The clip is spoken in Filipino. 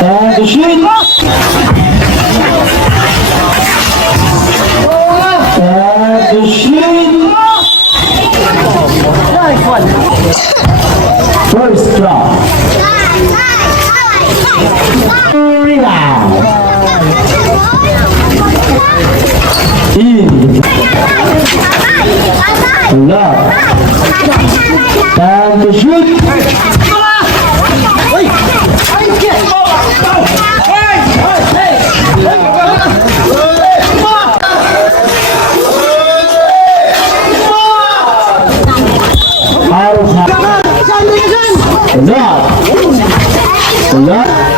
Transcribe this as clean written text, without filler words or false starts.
And to shoot. And to shoot. First drop. Rebound. In. Love. And to shoot. Love.